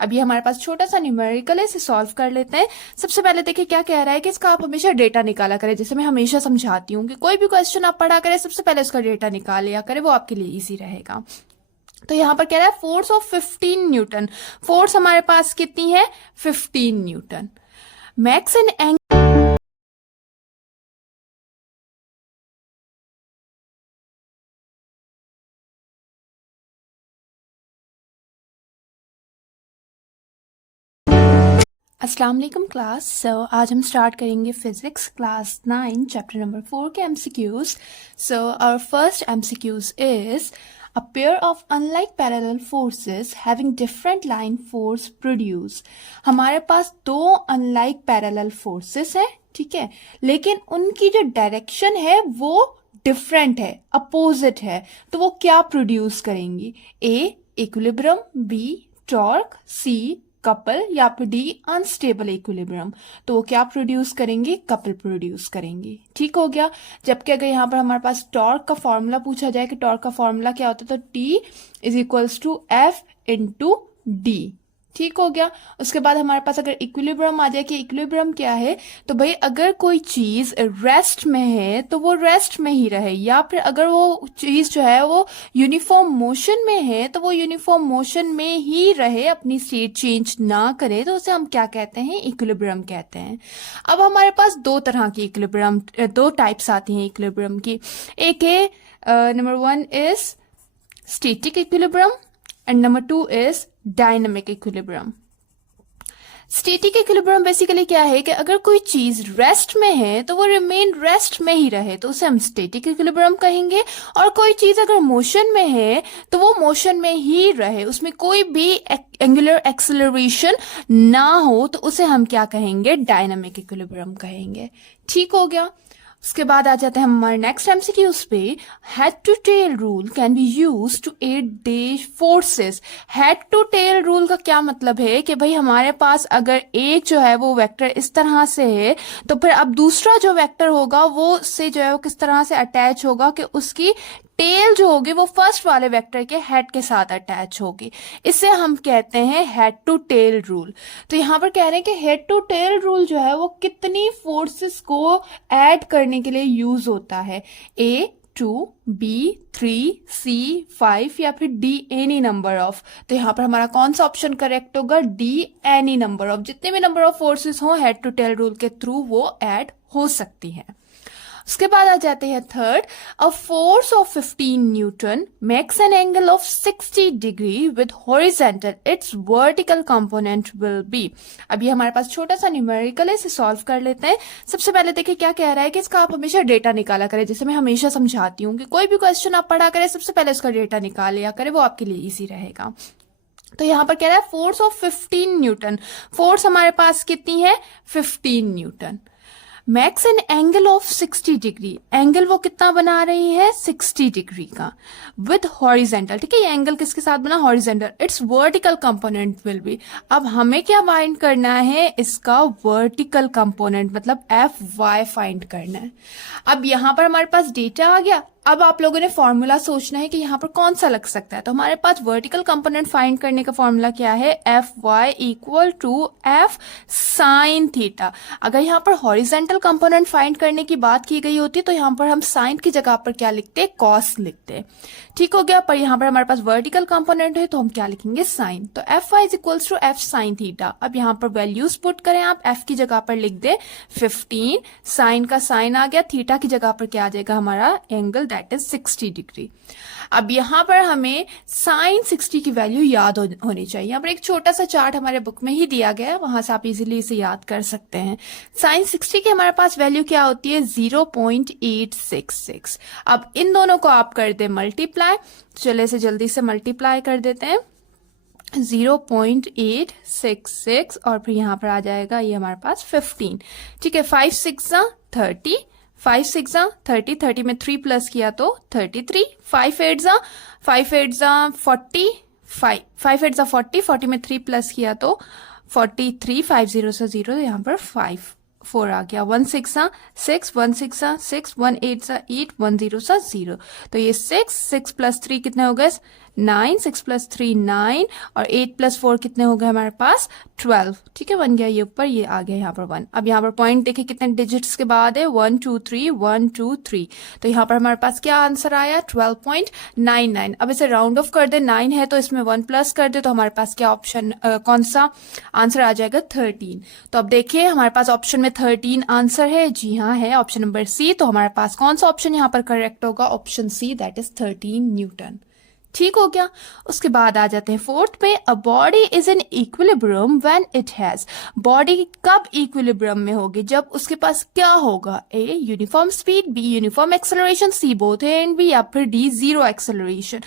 अब ये हमारे पास छोटा सा न्यूमेरिकल है, इसे सॉल्व कर लेते हैं। सबसे पहले देखिए क्या कह रहा है कि इसका आप हमेशा डेटा निकाला करें। जैसे मैं हमेशा समझाती हूँ कि कोई भी क्वेश्चन आप पढ़ा करें, सबसे पहले उसका डेटा निकाल लिया करें, वो आपके लिए इजी रहेगा। तो यहाँ पर कह रहा है फोर्स ऑफ 15 न्यूटन। फोर्स हमारे पास कितनी है? 15 न्यूटन। Max an angle. अस्सलाम वालेकुम क्लास। आज हम स्टार्ट करेंगे फिजिक्स क्लास 9 चैप्टर नंबर 4 के MCQs. Our first MCQs is a pair of unlike parallel forces having different line force produce। हमारे पास दो unlike parallel forces हैं, ठीक है, लेकिन उनकी जो डायरेक्शन है वो डिफरेंट है, अपोजिट है। तो वो क्या प्रोड्यूस करेंगी? ए इक्विलिब्रियम, बी टॉर्क, सी कपल, या फिर डी अनस्टेबल इक्विलिब्रियम। तो वो क्या प्रोड्यूस करेंगे? कपल प्रोड्यूस करेंगी। ठीक हो गया। जबकि अगर यहाँ पर हमारे पास टॉर्क का फॉर्मूला पूछा जाए कि टॉर्क का फॉर्मूला क्या होता है, तो T is equals to F into D. ठीक हो गया। उसके बाद हमारे पास अगर इक्विलिब्रियम आ जाए कि इक्विलिब्रियम क्या है, तो भाई अगर कोई चीज रेस्ट में है तो वो रेस्ट में ही रहे, या फिर अगर वो चीज जो है वो यूनिफॉर्म मोशन में है तो वो यूनिफॉर्म मोशन में ही रहे, अपनी स्टेट चेंज ना करे, तो उसे हम क्या कहते हैं? इक्विलिब्रियम कहते हैं। अब हमारे पास दो तरह की इक्विलिब्रियम, दो टाइप्स आती हैं इक्विलिब्रियम की। एक है number 1 is static equilibrium and number 2 is dynamic equilibrium. Static equilibrium basically क्या है कि अगर कोई चीज रेस्ट में है तो वो रिमेन रेस्ट में ही रहे, तो उसे हम स्टैटिक इक्विलिब्रियम कहेंगे। और कोई चीज अगर मोशन में है तो वो मोशन में ही रहे, उसमें कोई भी एंगुलर एक्सेलरेशन ना हो, तो उसे हम क्या कहेंगे? डायनामिक इक्विलिब्रियम कहेंगे। ठीक हो गया। उसके बाद आ जाते हैं हम हमारे नेक्स्ट एमसीक्यूज पे। Head to tail rule can be use to add the forces. Head to tail rule का क्या मतलब है कि भाई हमारे पास अगर एक जो है वो वेक्टर इस तरह से है, तो फिर अब दूसरा जो वेक्टर होगा वो से जो है वो किस तरह से अटैच होगा कि उसकी टेल जो होगी वो फर्स्ट वाले वेक्टर के हेड के साथ अटैच होगी। इसे हम कहते हैं हेड टू टेल रूल। तो यहां पर कह रहे हैं कि हेड टू टेल रूल जो है वो कितनी फोर्सेस को ऐड करने के लिए यूज होता है? ए 2, B 3, C 5, या फिर D एनी नंबर ऑफ। तो यहाँ पर हमारा कौन सा ऑप्शन करेक्ट होगा? D any number of. जितने भी नंबर ऑफ फोर्सेस हो हेड टू टेल रूल के थ्रू वो ऐड हो सकती हैं। उसके बाद आ जाते हैं third. A force of 15 Newton makes an angle of 60 degree with horizontal, it's vertical component will be. अब ये हमारे पास छोटा सा न्यूमेरिकल है, इसे सॉल्व कर लेते हैं। सबसे पहले देखिए क्या कह रहा है कि इसका आप हमेशा डेटा निकाला करें। जैसे मैं हमेशा समझाती हूँ कि कोई भी क्वेश्चन आप पढ़ा करें, सबसे पहले उसका डेटा निकाल लिया करें, वो आपके लिए इजी रहेगा। तो यहां पर कह रहा है फोर्स ऑफ 15 न्यूटन। फोर्स हमारे पास कितनी है? 15 Newton. Max an angle of 60 degree. Angle वो कितना बना रही है? 60 डिग्री का विद हॉरिजेंटल। ठीक है, ये एंगल किसके साथ बना? Horizontal. It's vertical component will be. अब हमें क्या फाइंड करना है? इसका वर्टिकल कंपोनेंट, मतलब Fy फाइंड करना है। अब यहां पर हमारे पास डेटा आ गया। अब आप लोगों ने फॉर्मूला सोचना है कि यहाँ पर कौन सा लग सकता है। तो हमारे पास वर्टिकल कंपोनेंट फाइंड करने का फॉर्मूला क्या है? Fy equal to F sine theta. अगर यहाँ पर हॉरिजेंटल कंपोनेंट फाइंड करने की बात की गई होती तो यहाँ पर हम साइन की जगह पर क्या लिखते? कॉस लिखते। ठीक हो गया। पर यहाँ पर हमारे पास वर्टिकल कंपोनेंट है तो हम क्या लिखेंगे? साइन। तो Fy is equals to F sine theta. अब यहाँ पर वैल्यूज पुट करें आप। F की जगह पर लिख दे 15, साइन का साइन आ गया, थीटा की जगह पर क्या आ जाएगा? हमारा एंगल दैट इज 60 डिग्री। अब यहां पर हमें साइन 60 की वैल्यू याद होनी चाहिए। यहाँ पर एक छोटा सा चार्ट हमारे बुक में ही दिया गया है, वहां से आप इजीली इसे याद कर सकते हैं। साइन 60 की हमारे पास वैल्यू क्या होती है? 0.866। अब इन दोनों को आप कर दे मल्टीप्लाई। चले से जल्दी से मल्टीप्लाई कर देते हैं। 0.866 और फिर यहां पर आ जाएगा ये हमारे पास 15। ठीक है, 5 6 30, 5 6 30, 30 में 3 प्लस किया तो 33, 5 8 40, 5 8 40, 40 में 3 प्लस किया तो 43, 5 0 से 0, तो यहाँ पर 5 4 आ गया। 1 6 6, 1 6 6, 1 8 8, 1 0 0। तो ये 6 6 प्लस 3 कितने हो गए? 9, 6 + 3 9 और 8 + 4 कितने हो गए हमारे पास 12। ठीक है, बन गया ये ऊपर, ये आ गया यहाँ पर 1। अब यहाँ पर पॉइंट देखिए कितने डिजिट्स के बाद है 1 2 3 1 2 3, तो यहाँ पर हमारे पास क्या आंसर आया 12.99। अब इसे राउंड ऑफ कर दे, 9 है तो इसमें 1 प्लस कर दे, तो हमारे पास क्या ऑप्शन कौन सा आंसर आ जाएगा 13। तो अब देखिए हमारे पास ऑप्शन में 13 आंसर है, जी हाँ है ऑप्शन नंबर सी। तो हमारे पास कौन सा ऑप्शन यहाँ पर करेक्ट होगा, option C, that is 13 newton. ठीक हो गया। उसके बाद आ जाते हैं फोर्थ पे, a body is in equilibrium when it has. Body कब इक्विलिब्रियम में होगी, जब उसके पास क्या होगा, A uniform speed, B uniform acceleration, C both A and B, या फिर डी जीरो एक्सेलरेशन।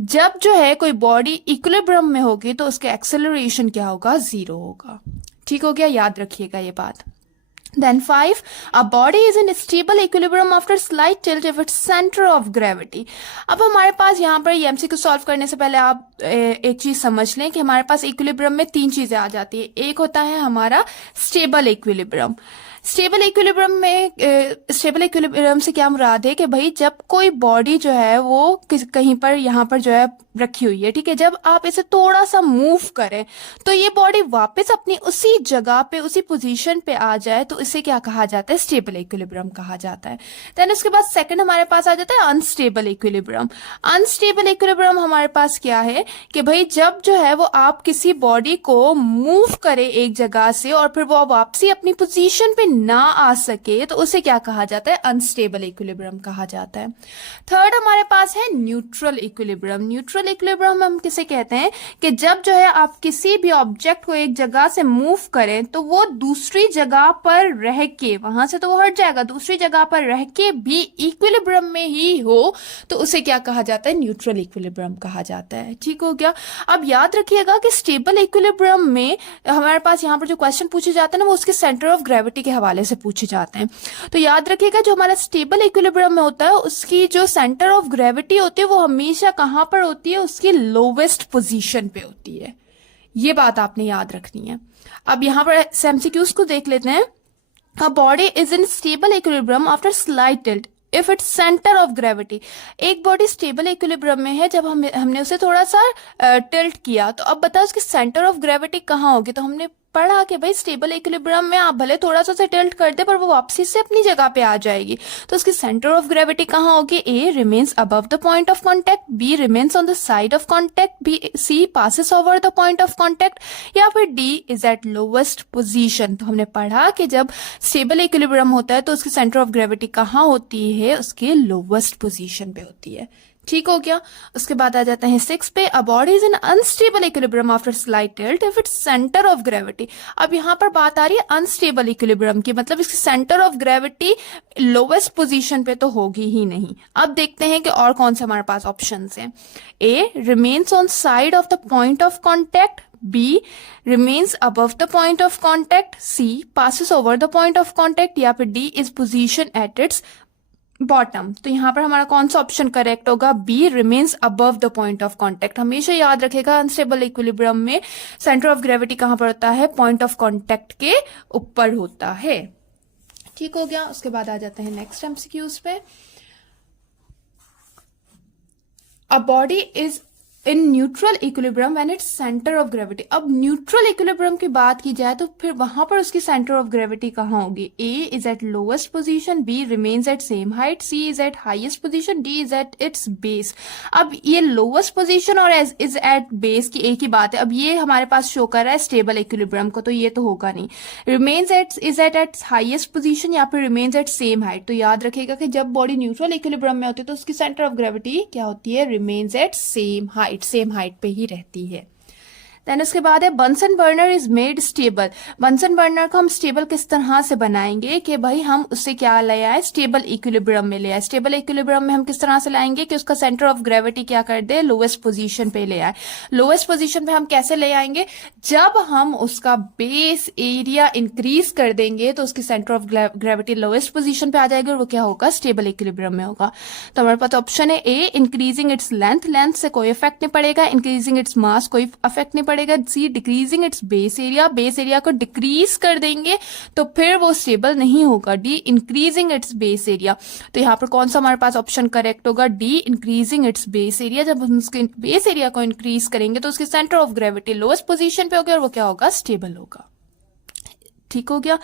जब जो है कोई बॉडी इक्विलिब्रियम में होगी तो उसके एक्सेलरेशन क्या होगा, जीरो होगा। ठीक हो गया, याद रखिएगा ये बात। Then 5, a body is in stable equilibrium after slight tilt if its center of gravity। अब हमारे पास यहाँ पर ये एमसीक्यू सॉल्व करने से पहले आप एक चीज समझ लें कि हमारे पास इक्विलिब्रियम में 3 चीजें आ जाती है। एक होता है हमारा स्टेबल इक्विलिब्रियम। स्टेबल इक्विलिब्रियम से क्या मुराद है कि भाई जब कोई बॉडी जो है वो कहीं पर यहाँ पर जो है रखी हुई है, ठीक है, जब आप इसे थोड़ा सा मूव करें तो ये बॉडी वापस अपनी उसी जगह पे, उसी पोजीशन पे आ जाए, तो इसे क्या कहा जाता है, स्टेबल इक्विलिब्रियम कहा जाता है। देन उसके बाद सेकंड हमारे पास आ जाता है अनस्टेबल इक्विलिब्रियम। अनस्टेबल इक्विलिब्रियम हमारे पास क्या है कि भाई जब जो है वो आप किसी बॉडी को मूव करें एक जगह से और फिर वो वापसी अपनी पोजीशन पे ना आ सके, तो उसे क्या कहा जाता है, अनस्टेबल इक्विलिब्रियम कहा जाता है। थर्ड हमारे पास है न्यूट्रल इक्विलिब्रियम। न्यूट्रल इक्विलिब्रियम हम किसे कहते हैं कि जब जो है आप किसी भी ऑब्जेक्ट को एक जगह से मूव करें तो वो दूसरी जगह पर रह के, वहां से तो वो हट जाएगा, दूसरी जगह पर रह के भी इक्विलिब्रियम में ही हो, तो उसे क्या कहा जाता है, न्यूट्रल इक्विलिब्रियम कहा जाता है। ठीक हो गया। अब याद रखिएगा कि स्टेबल इक्विलिब्रियम में हमारे पास यहाँ पर जो क्वेश्चन पूछे जाते हैं ना, वो उसके सेंटर ऑफ ग्रेविटी के हवाले से पूछे जाते हैं। तो याद रखिएगा जो हमारा स्टेबल इक्विलिब्रियम में होता है उसकी जो सेंटर ऑफ ग्रेविटी होती है वो हमेशा कहां पर होती है, उसकी लोवेस्ट पोजीशन पे होती है। ये बात आपने याद रखनी है। अब यहां पर एमसीक्यूज को देख लेते हैं। A body is in stable equilibrium after slight tilt if its center of gravity। एक बॉडी स्टेबल इक्विलिब्रियम में है जब हमने उसे थोड़ा सा टिल्ट किया, तो अब बताओ उसकी सेंटर ऑफ ग्रेविटी कहाँ होगी। तो हमने पढ़ा कि भाई स्टेबल इक्विलिब्रियम में आप भले थोड़ा सा से टिल्ट कर दे पर वो वापसी से अपनी जगह पे आ जाएगी, तो उसकी सेंटर ऑफ ग्रेविटी कहाँ होगी, A remains above the point of contact, B remains on the side of contact, B C passes over the point of contact, या फिर D is at lowest position. तो हमने पढ़ा कि जब स्टेबल इक्विलिब्रियम होता है तो उसकी सेंटर ऑफ ग्रेविटी कहाँ होती है, उसके लोवेस्ट पोजीशन पे होती है। ठीक हो गया। उसके बाद आ जाते हैं 6 पे, a body is in unstable equilibrium after slight tilt if it's centre of gravity. अब यहाँ पर बात आ रही है अनस्टेबल इक्विलिब्रियम की, मतलब इसकी centre of gravity lowest position पे तो होगी ही नहीं। अब देखते हैं कि और कौन से हमारे पास ऑप्शंस हैं। A remains on side of the point of contact, B remains above the point of contact, C passes over the point of contact, या फिर D is position at its bottom. तो यहां पर हमारा कौन सा ऑप्शन करेक्ट होगा, B remains above the point of contact. हमेशा याद रखेगा अनस्टेबल इक्विलिब्रियम में सेंटर ऑफ ग्रेविटी कहां पर होता है, पॉइंट ऑफ कॉन्टेक्ट के ऊपर होता है। ठीक हो गया। उसके बाद आ जाते हैं नेक्स्ट एमसीक्यूज पे। A body is in neutral equilibrium when it's centre of gravity. अब न्यूट्रल इक्विलिब्रियम की बात की जाए तो फिर वहां पर उसकी सेंटर ऑफ ग्रेविटी कहाँ होगी, A is at lowest position, B remains at same height, C is at highest position, D is at its base. अब ये लोवेस्ट पोजीशन और इज एट बेस की एक ही बात है। अब ये हमारे पास शो कर रहा है स्टेबल इक्विलिब्रियम को, तो ये तो होगा नहीं। Remains at is at at highest position या फिर रिमेन्स एट सेम हाइट। तो याद रखेगा कि जब बॉडी न्यूट्रल इक्विलिब्रियम में होती है तो उसकी सेंटर ऑफ ग्रेविटी क्या होती है, remains at same height, same height पे ही रहती है। देन उसके बाद है Bunsen burner is made stable. Bunsen burner को हम स्टेबल किस तरह से बनाएंगे कि भाई हम उससे क्या ले आए, स्टेबल इक्विलिब्रियम में ले आए। स्टेबल इक्विलिब्रियम में हम किस तरह से लाएंगे कि उसका सेंटर ऑफ ग्रेविटी क्या कर दे, लोवेस्ट पोजीशन पे ले आए। लोवेस्ट पोजीशन पे हम कैसे ले आएंगे, जब हम उसका बेस एरिया इंक्रीज कर देंगे तो उसकी centre of gravity lowest position पे आ जाएगी और वो क्या होगा, स्टेबल इक्विलिब्रियम में होगा। तो हमारे पास ऑप्शन है A increasing its length, length से कोई इफेक्ट नहीं पड़ेगा, इंक्रीजिंग इट्स मास कोई इफेक्ट नहीं पड़ेगा सी डिक्रीजिंग इट्स बेस एरिया को डिक्रीज कर देंगे तो फिर वो स्टेबल नहीं होगा। D increasing its base area, तो यहाँ पर कौन सा हमारे पास ऑप्शन करेक्ट होगा, D increasing its base area. जब हम उसके बेस एरिया को इंक्रीज करेंगे तो उसके centre of gravity lowest position पे होगा और वो क्या होगा, स्टेबल होगा। ठीक हो गया।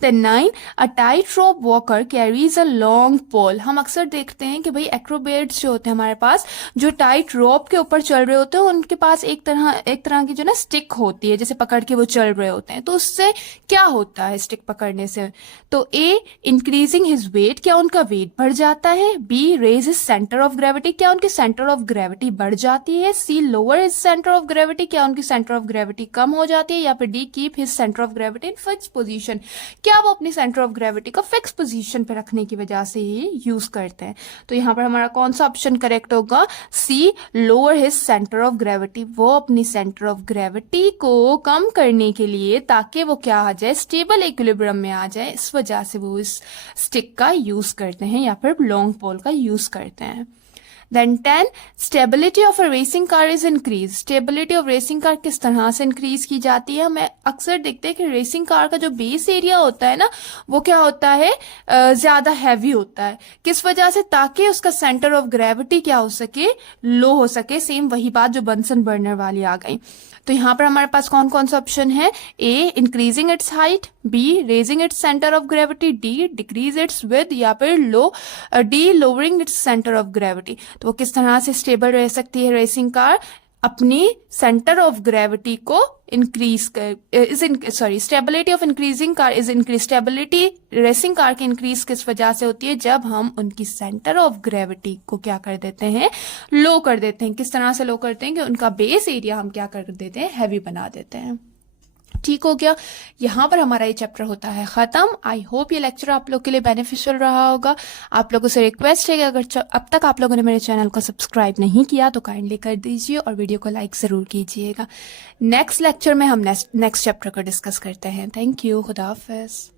Then 9, a tight rope walker carries a long pole. हम अक्सर देखते हैं कि भाई एक्रोबेट्स जो होते हैं हमारे पास, जो टाइट रोप के ऊपर चल रहे होते हैं, उनके पास एक तरह की जो ना स्टिक होती है, जैसे पकड़ के वो चल रहे होते हैं। तो उससे क्या होता है स्टिक पकड़ने से, तो ए इंक्रीजिंग हिज वेट, क्या उनका वेट बढ़ जाता है। B raise his centre of gravity, क्या उनकी सेंटर ऑफ ग्रेविटी बढ़ जाती है। C lower his centre of gravity, क्या उनकी सेंटर ऑफ ग्रेविटी कम हो जाती है। या फिर D keep his centre of gravity in fix position, क्या वो अपनी सेंटर ऑफ ग्रेविटी को फिक्स पोजीशन पे रखने की वजह से ही यूज करते हैं। तो यहां पर हमारा कौन सा ऑप्शन करेक्ट होगा, C lower his centre of gravity. वो अपनी सेंटर ऑफ ग्रेविटी को कम करने के लिए, ताकि वो क्या आ जाए, स्टेबल इक्विलिब्रियम में आ जाए, इस वजह से वो इस स्टिक का यूज करते हैं या फिर लॉन्ग पोल का यूज करते हैं। Then 10, stability of a racing car is increase. Stability of racing car किस तरह से इंक्रीज की जाती है, हमें अक्सर देखते हैं कि रेसिंग कार का जो बेस एरिया होता है ना, वो क्या होता है, ज्यादा हैवी होता है। किस वजह से, ताकि उसका सेंटर ऑफ ग्रेविटी क्या हो सके, लो हो सके। सेम वही बात जो बंसन बर्नर वाली आ गई। तो यहाँ पर हमारे पास कौन कौन सा ऑप्शन है, A increasing its height, B raising its centre of gravity, D decrease its width, या फिर D lowering its centre of gravity. तो वो किस तरह से स्टेबल रह सकती है रेसिंग कार, अपनी सेंटर ऑफ ग्रेविटी को इंक्रीज कर, stability of increasing car is increase. Stability racing car की इंक्रीज किस वजह से होती है, जब हम उनकी सेंटर ऑफ ग्रेविटी को क्या कर देते हैं, लो कर देते हैं। किस तरह से लो करते हैं कि उनका बेस एरिया हम क्या कर देते हैं, हैवी बना देते हैं। ठीक हो गया। यहाँ पर हमारा ये चैप्टर होता है खत्म। आई होप ये लेक्चर आप लोग के लिए बेनिफिशियल रहा होगा। आप लोगों से रिक्वेस्ट है कि अगर अब तक आप लोगों ने मेरे चैनल को सब्सक्राइब नहीं किया तो काइंडली कर दीजिए और वीडियो को लाइक जरूर कीजिएगा। नेक्स्ट लेक्चर में हम नेक्स्ट चैप्टर को डिस्कस करते हैं। थैंक यू, खुदा हाफिज।